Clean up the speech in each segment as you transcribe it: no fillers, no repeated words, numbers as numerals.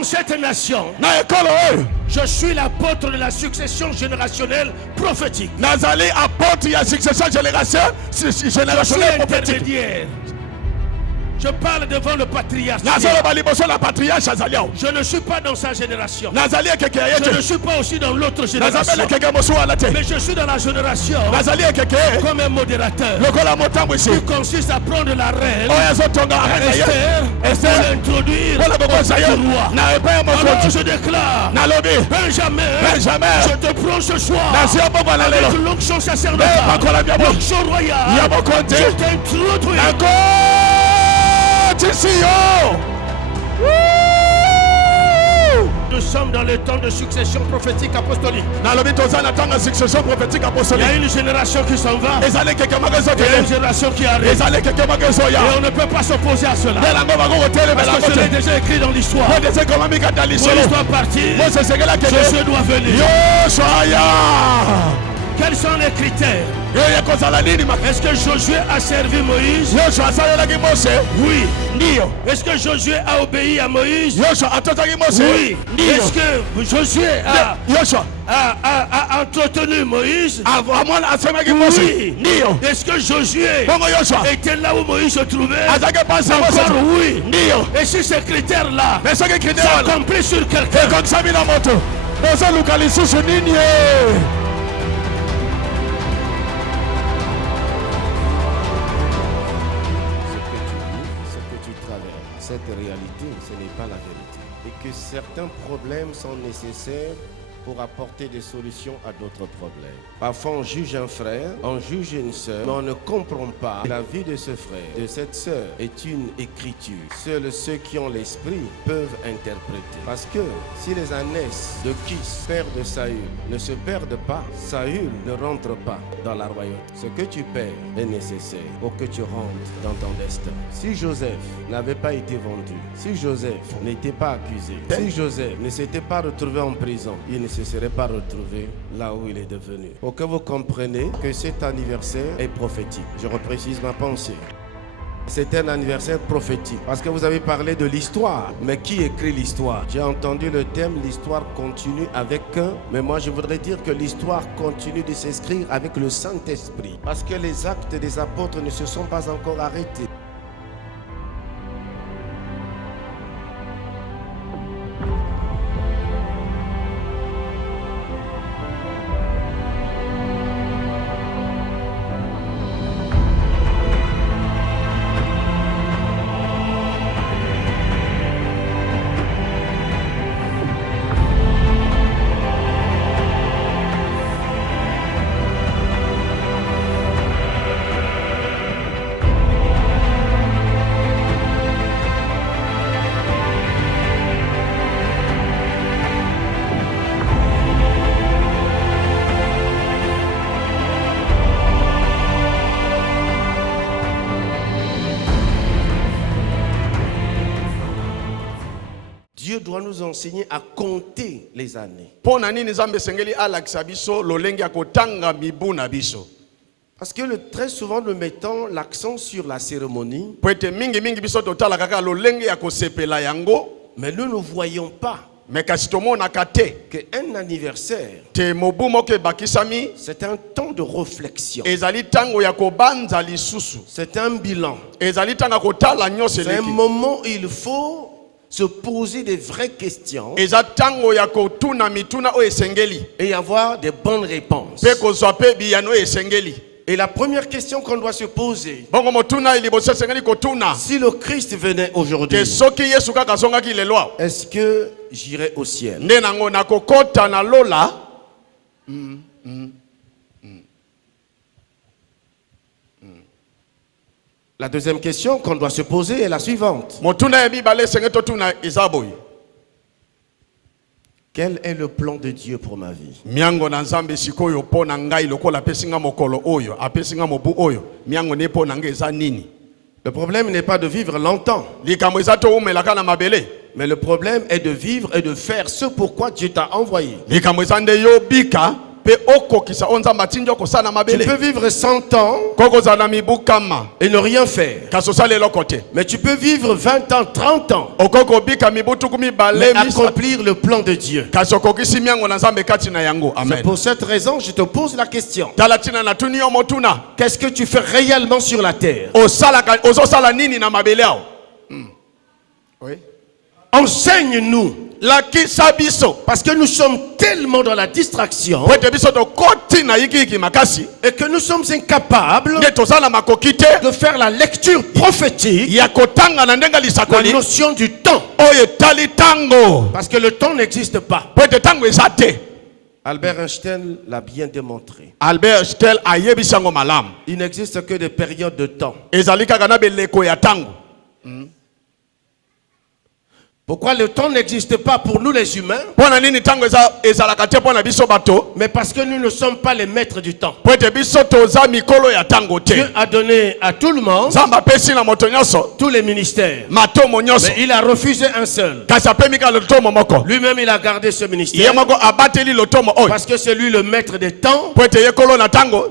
dans cette nation, je suis l'apôtre de la succession générationnelle prophétique. Je suis intermédiaire. Je parle devant le patriarche. Je ne suis pas dans sa génération. Je ne suis pas aussi dans l'autre génération. Mais je suis dans la génération comme un modérateur qui consiste à prendre la reine à Esther pour l'introduire au roi. Alors je déclare, Benjamin, je te prends ce soir avec l'onction sacerdotale, l'onction royale. Je t'introduis. Nous sommes dans le temps de succession prophétique apostolique. Il y a une génération qui s'en va. Il y a une génération qui arrive. Et on ne peut pas s'opposer à cela. Parce que cela est déjà écrit dans l'histoire. Moïse doit partir. Josué doit venir. Quels sont les critères? Est-ce que Josué a servi Moïse? Oui. Est-ce que Josué a obéi à Moïse? Oui. Est-ce que Josué a entretenu Moïse? Oui. Est-ce que Josué était là où Moïse se trouvait? Encore oui. Et si ces critères-là s'accomplissent sur quelqu'un, cette réalité, ce n'est pas la vérité. Et que certains problèmes sont nécessaires pour apporter des solutions à d'autres problèmes. Parfois on juge un frère, on juge une sœur, mais on ne comprend pas que la vie de ce frère, de cette sœur est une écriture. Seuls ceux qui ont l'esprit peuvent interpréter. Parce que si les ânesses de Kis, père de Saül, ne se perdent pas, Saül ne rentre pas dans la royauté. Ce que tu perds est nécessaire pour que tu rentres dans ton destin. Si Joseph n'avait pas été vendu, si Joseph n'était pas accusé, si Joseph ne s'était pas retrouvé en prison, il ne se serait pas retrouvé là où il est devenu. Pour que vous compreniez que cet anniversaire est prophétique. Je reprécise ma pensée. C'est un anniversaire prophétique. Parce que vous avez parlé de l'histoire. Mais qui écrit l'histoire? J'ai entendu le thème, l'histoire continue avec un. Mais moi je voudrais dire que l'histoire continue de s'inscrire avec le Saint-Esprit. Parce que les actes des apôtres ne se sont pas encore arrêtés. Dieu doit nous enseigner à compter les années. Parce que très souvent nous mettons l'accent sur la cérémonie. Mais nous ne voyons pas qu'un anniversaire, c'est un temps de réflexion. C'est un bilan. C'est un moment où il faut se poser des vraies questions et avoir des bonnes réponses. Et la première question qu'on doit se poser, si le Christ venait aujourd'hui, est-ce que j'irai au ciel? La deuxième question qu'on doit se poser est la suivante. Quel est le plan de Dieu pour ma vie? Le problème n'est pas de vivre longtemps. Mais le problème est de vivre et de faire ce pourquoi Dieu t'a envoyé. Tu peux vivre 100 ans et ne rien faire. Mais tu peux vivre 20 ans, 30 ans, mais accomplir le plan de Dieu. C'est pour cette raison que je te pose la question. Qu'est-ce que tu fais réellement sur la terre? Oui. Enseigne-nous. Parce que nous sommes tellement dans la distraction et que nous sommes incapables de faire la lecture prophétique, la notion du temps. Parce que le temps n'existe pas. Albert Einstein l'a bien démontré. Il n'existe que des périodes de temps. Pourquoi le temps n'existe pas pour nous les humains? Mais parce que nous ne sommes pas les maîtres du temps. Dieu a donné à tout le monde tous les ministères. Mais il a refusé un seul. Lui-même il a gardé ce ministère. Parce que c'est lui le maître des temps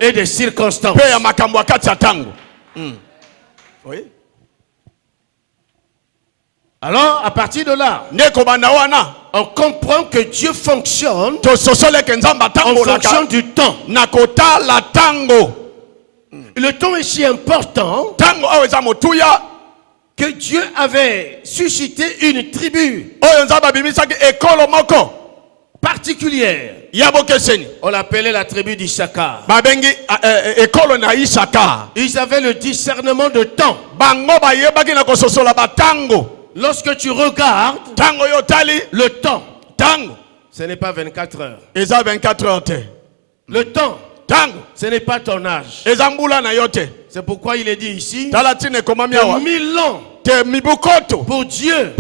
et des circonstances. Oui. Alors, à partir de là, on comprend que Dieu fonctionne en fonction du temps. Le temps est si important que Dieu avait suscité une tribu particulière. On l'appelait la tribu d'Issachar. Ils avaient le discernement de temps. Lorsque tu regardes le temps, ce n'est pas 24 heures. Le temps, ce n'est pas ton âge. C'est pourquoi il est dit ici que 1000 ans pour Dieu,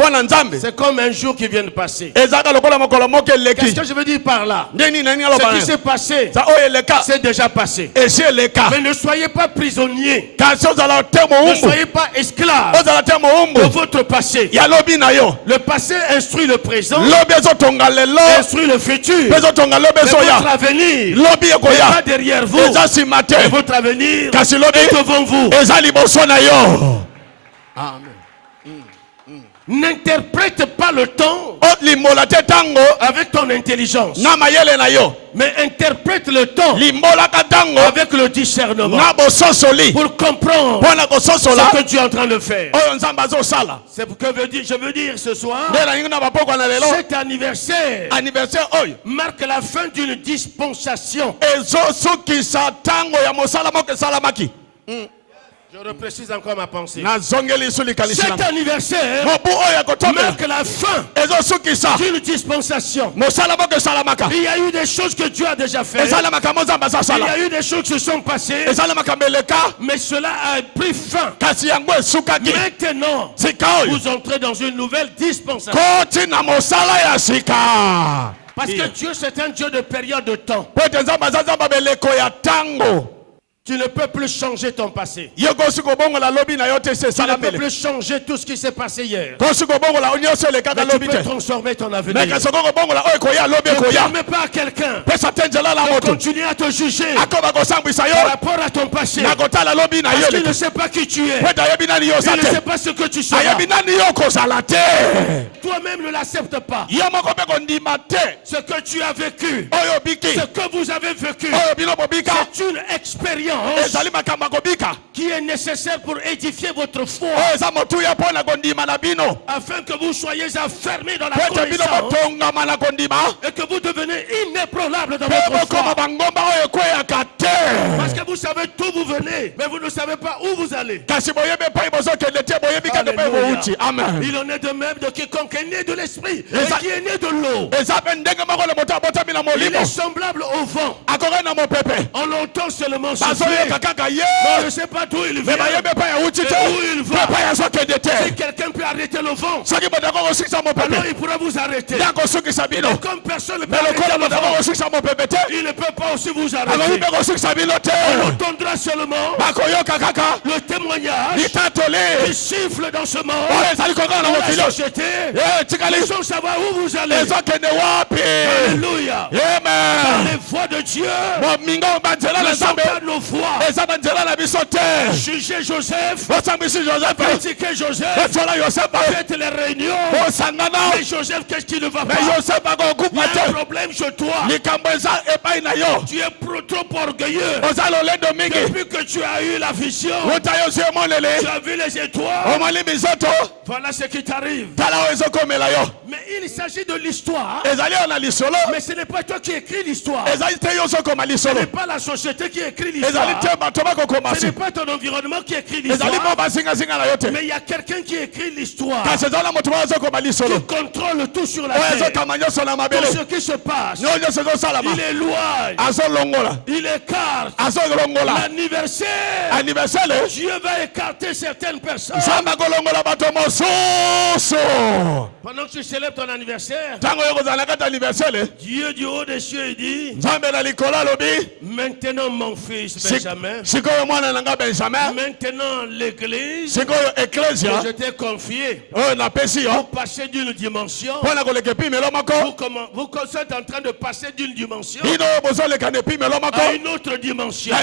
c'est comme un jour qui vient de passer. Qu'est-ce que je veux dire par là? Ce qui s'est passé, c'est déjà passé. Mais ne soyez pas prisonniers. Ne soyez pas esclaves de votre passé. Le passé instruit le présent, instruit le futur. Mais votre avenir n'est pas derrière vous. Mais votre avenir est devant vous. Amen. N'interprète pas le temps avec ton intelligence, mais interprète le temps avec le discernement pour comprendre ce que tu es en train de faire. C'est ce que je veux dire ce soir. Cet anniversaire marque la fin d'une dispensation. Je reprécise encore ma pensée. Cet anniversaire marque la fin d'une dispensation. Il y a eu des choses que Dieu a déjà faites. Il y a eu des choses qui se sont passées. Mais cela a pris fin. Maintenant, vous entrez dans une nouvelle dispensation. Parce que Dieu, c'est un Dieu de période de temps. Tu ne peux plus changer ton passé. Tu ne peux plus changer tout ce qui s'est passé hier. Mais tu peux transformer ton avenir. Ne permets pas à quelqu'un de continuer à te juger par rapport à ton passé. Parce qu'il ne sait pas qui tu es. Il ne sait pas ce que tu seras. Toi-même ne l'acceptes pas. Ce que tu as vécu, ce que vous avez vécu, c'est une expérience qui est nécessaire pour édifier votre foi, afin que vous soyez affermis dans la connaissance et que vous devenez inébranlables dans votre foi. Parce que vous savez d'où vous venez, mais vous ne savez pas où vous allez. Alléluia. Il en est de même de quiconque est né de l'esprit et qui est né de l'eau. Il est semblable au vent. On l'entend seulement souffler, mais on ne sait pas d'où il vient et où il va. Si quelqu'un peut arrêter le vent, alors il pourra vous arrêter. Et comme personne ne peut arrêter le vent, il ne peut pas aussi vous arrêter. On entendra seulement le témoignage qui siffle dans ce monde la société, ils sont savoir où vous allez. Alléluia. Par les voies de Dieu, ne sont pas nos voies. Jugez Joseph, critiquez Joseph, faites les réunions. Mais Joseph, qu'est-ce qui ne va pas? Il y a un problème chez toi. Tu es trop orgueilleux. Depuis que tu as eu la vision, tu as vu les étoiles. Voilà ce qui t'arrive. Mais il s'agit de l'histoire. Mais ce n'est pas toi qui écris l'histoire. Ce n'est pas la société qui écrit l'histoire. Ce n'est pas ton environnement qui écrit l'histoire. Mais il y a quelqu'un qui écrit l'histoire, qui contrôle tout sur la terre. Tout ce qui se passe, il éloigne, il écarte. L'anniversaire, Dieu va écarter certaines personnes. Pendant que tu célèbres ton anniversaire, Dieu du haut des cieux dit: maintenant mon fils Benjamin, maintenant l'église que je t'ai confiée, vous passez d'une dimension, vous êtes en train de passer d'une dimension à une autre dimension.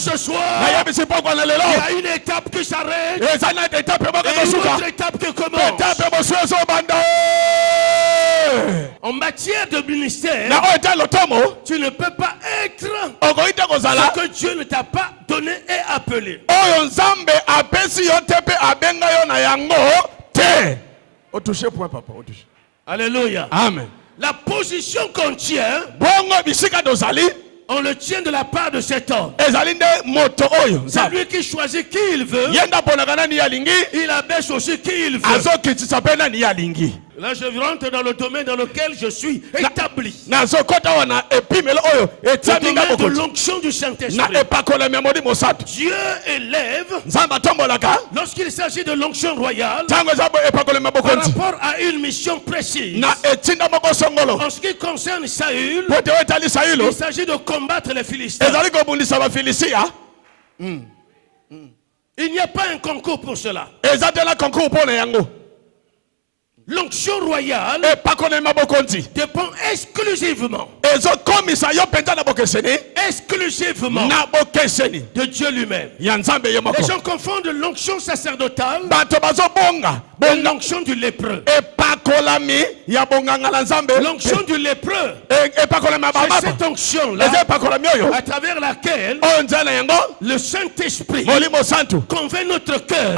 Ce soir, il y a une étape qui s'arrête et une autre étape qui commence. En matière de ministère, tu ne peux pas être ce que Dieu ne t'a pas donné et appelé. Alléluia. Amen. La position qu'on tient, on le tient de la part de cet homme. C'est lui qui choisit qui il veut. Il abaisse aussi qui il veut. Là, je rentre dans le domaine dans lequel je suis établi. Le domaine de l'onction du Saint-Esprit. Dieu élève, lorsqu'il s'agit de l'onction royale, par rapport à une mission précise. En ce qui concerne Saül, il s'agit de combattre les Philistins. Il n'y a pas un concours pour cela. L'onction royale dépend exclusivement de Dieu lui-même. Les gens confondent l'onction sacerdotale et l'onction du lépreux. L'onction du lépreux, c'est cette onction-là à travers laquelle le Saint-Esprit convainc notre cœur.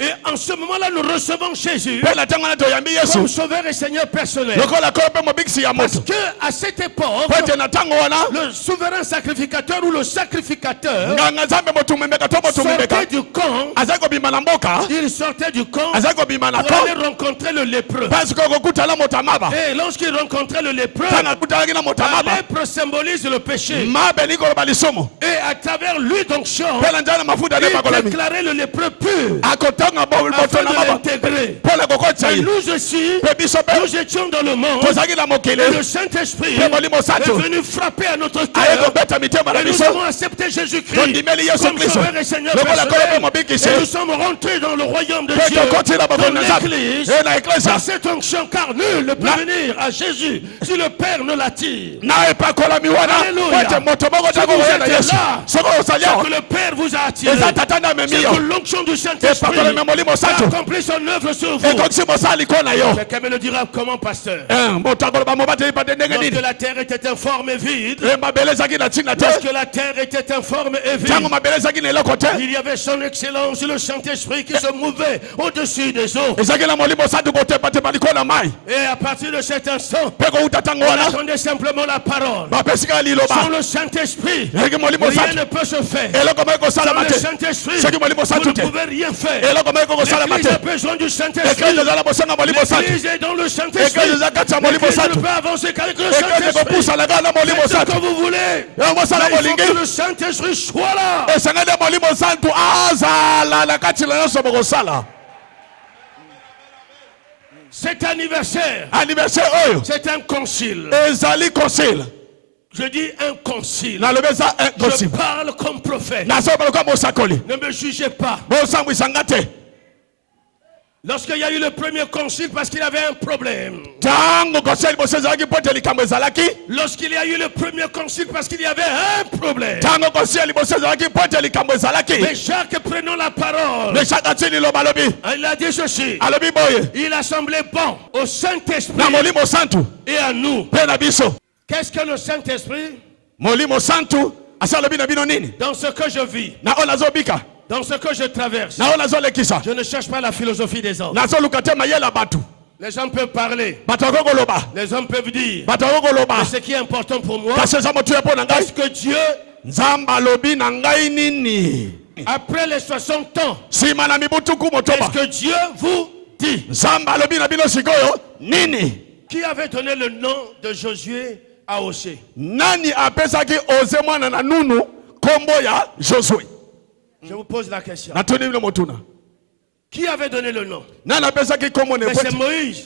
Et en ce moment-là, nous recevons Jésus comme sauveur et Seigneur personnel. Parce que à cette époque, le souverain sacrificateur ou le sacrificateur sortait du camp. Il sortait du camp pour aller rencontrer le lépreux. Et lorsqu'il rencontrait le lépreux, la lèpre symbolise le péché. Et à travers lui d'onction, il déclarait le lépreux pur afin de l'intégrer. Et nous aussi, nous étions dans le monde et le Saint-Esprit est venu frapper à notre cœur et nous avons accepté Jésus-Christ comme sauveur et Seigneur personnel et nous sommes rentrés dans le royaume de Dieu, dans l'église, par cette onction, car nul ne peut venir à Jésus si le Père ne l'attire. Alléluia. Si vous êtes là, c'est que le Père vous a attiré, c'est que l'onction du Saint-Esprit a accompli son œuvre sur vous. Quelqu'un me le dira comment, pasteur? Lorsque la terre était informe et vide, lorsque la terre était informe et vide, il y avait son excellence, le Saint-Esprit qui se mouvait au-dessus des eaux. Et à partir de cet instant, on attendait simplement la parole. Sans le Saint-Esprit, rien ne peut se faire. Sans le Saint-Esprit, vous ne pouvez rien faire. L'Église a besoin du Saint-Esprit. L'Église est dans le Saint-Esprit. L'Église ne peut avancer qu'avec le Saint-Esprit. Faites ce que vous voulez. Mais il faut que le Saint-Esprit soit là. Cet anniversaire, c'est un concile. Je dis un concile. Je parle comme prophète. Ne me jugez pas. Lorsqu'il y a eu le premier concile, parce qu'il avait un problème. Lorsqu'il y a eu le premier concile, parce qu'il y avait un problème. Mais Jacques prenant la parole, il a dit ceci. Il a semblé bon au Saint-Esprit et à nous. Qu'est-ce que le Saint-Esprit? Dans ce que je vis, dans ce que je traverse, je ne cherche pas la philosophie des hommes. Les gens peuvent parler, les hommes peuvent dire, mais ce qui est important pour moi, est-ce que Dieu, après les 60 ans, est-ce que Dieu vous dit? Qui avait donné le nom de Josué à Osée? Je vous pose la question. Qui avait donné le nom? Mais c'est Moïse.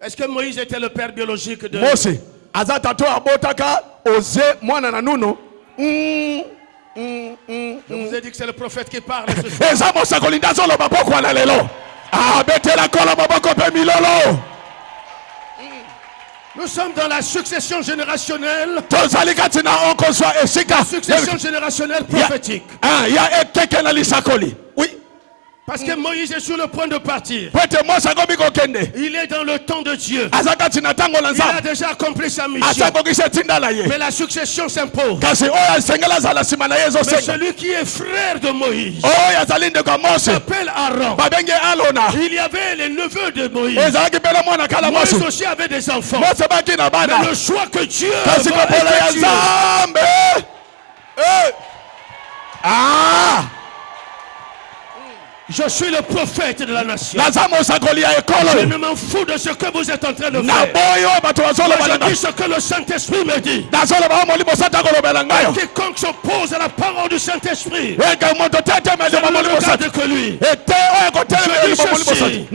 Est-ce que Moïse était le père biologique de Mose? Je vous ai dit que c'est le prophète qui parle ce soir. Nous sommes dans la succession générationnelle. Succession générationnelle prophétique. Oui. Parce que Moïse est sur le point de partir. Il est dans le temps de Dieu. Il a déjà accompli sa mission. Mais la succession s'impose. Mais celui qui est frère de Moïse s'appelle Aaron. Il y avait les neveux de Moïse. Moïse aussi avait des enfants. Mais le choix que Dieu va effectuer. Je suis le prophète de la nation. Je ne m'en fous de ce que vous êtes en train de faire. Je dis ce que le Saint-Esprit me dit. Quiconque s'oppose à la parole du Saint-Esprit, je ne le regarde que lui. Je dis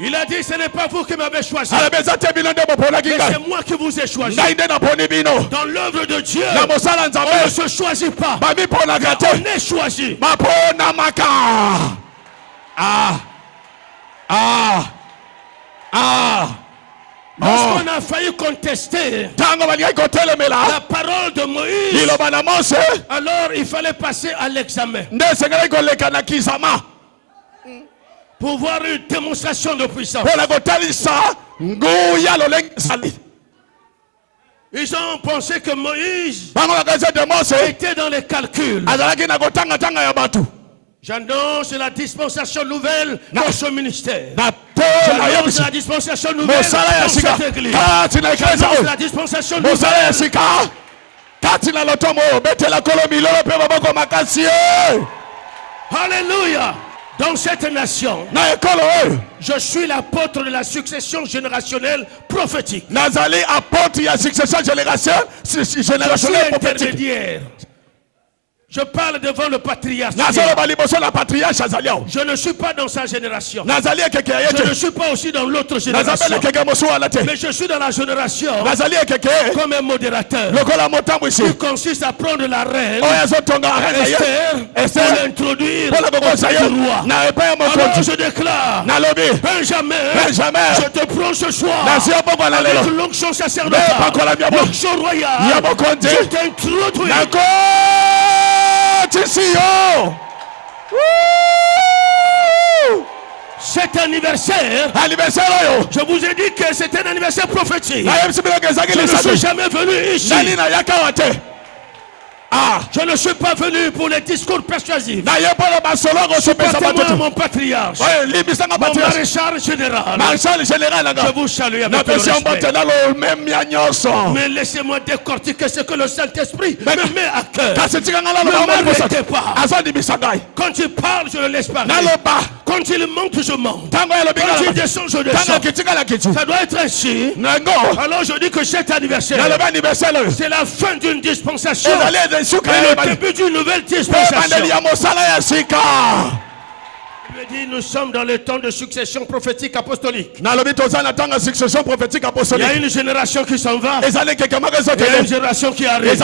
il a dit, ce n'est pas vous qui m'avez choisi, mais c'est moi qui vous ai choisi. Dans l'œuvre de Dieu, on ne se choisit pas, on est choisi. Lorsqu'on a failli contester la parole de Moïse, alors il fallait passer à l'examen pour voir une démonstration de puissance. Ils ont pensé que Moïse était dans les calculs. J'annonce la dispensation nouvelle dans ce ministère. J'annonce la dispensation nouvelle dans cette église. J'annonce la dispensation nouvelle. Alléluia. Dans cette nation, je suis l'apôtre de la succession générationnelle prophétique. Je suis intermédiaire. Je parle devant le patriarche. Je ne suis pas dans sa génération. Je ne suis pas aussi dans l'autre génération. Mais je suis dans la génération comme un modérateur qui consiste à prendre la reine Esther pour l'introduire au roi. Alors je déclare, Benjamin, je te prends ce soir avec l'onction sacerdotale, l'onction royale. Je t'introduis. Cet anniversaire, je vous ai dit que c'est un anniversaire prophétique. Je ne suis jamais venu ici. Je ne suis pas venu pour les discours persuasifs. Supportez-moi mon patriarche, mon maréchal général. Je vous salue avec le respect. Mais laissez-moi décortiquer ce que le Saint-Esprit me met à cœur. Ne m'arrêtez pas. Quand il parle, je le laisse parler. Quand il monte, je monte. Quand il descend, je descends. Ça doit être ainsi. Alors je dis que cet anniversaire, c'est la fin d'une dispensation et le début d'une nouvelle dispensation. Bible dit nous sommes dans le temps de succession prophétique apostolique. Il y a une génération qui s'en va. Et il y a une génération qui arrive. Et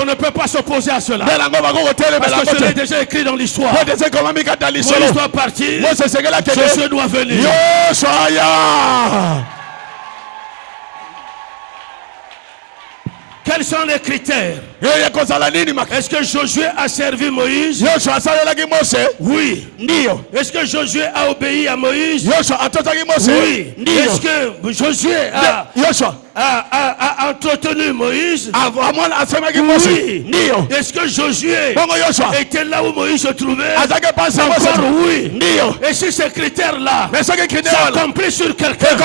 on ne peut pas s'opposer à cela. Parce que je l'ai déjà écrit dans l'histoire. Moïse doit partir. Josué doit venir. Quels sont les critères? Est-ce que Josué a servi Moïse? Oui. Est-ce que Josué a obéi à Moïse? Oui. Est-ce que Josué a entretenu Moïse? Oui. Est-ce que Josué était là où Moïse se trouvait? Encore oui. Et si ces critères-là s'accomplissent sur quelqu'un,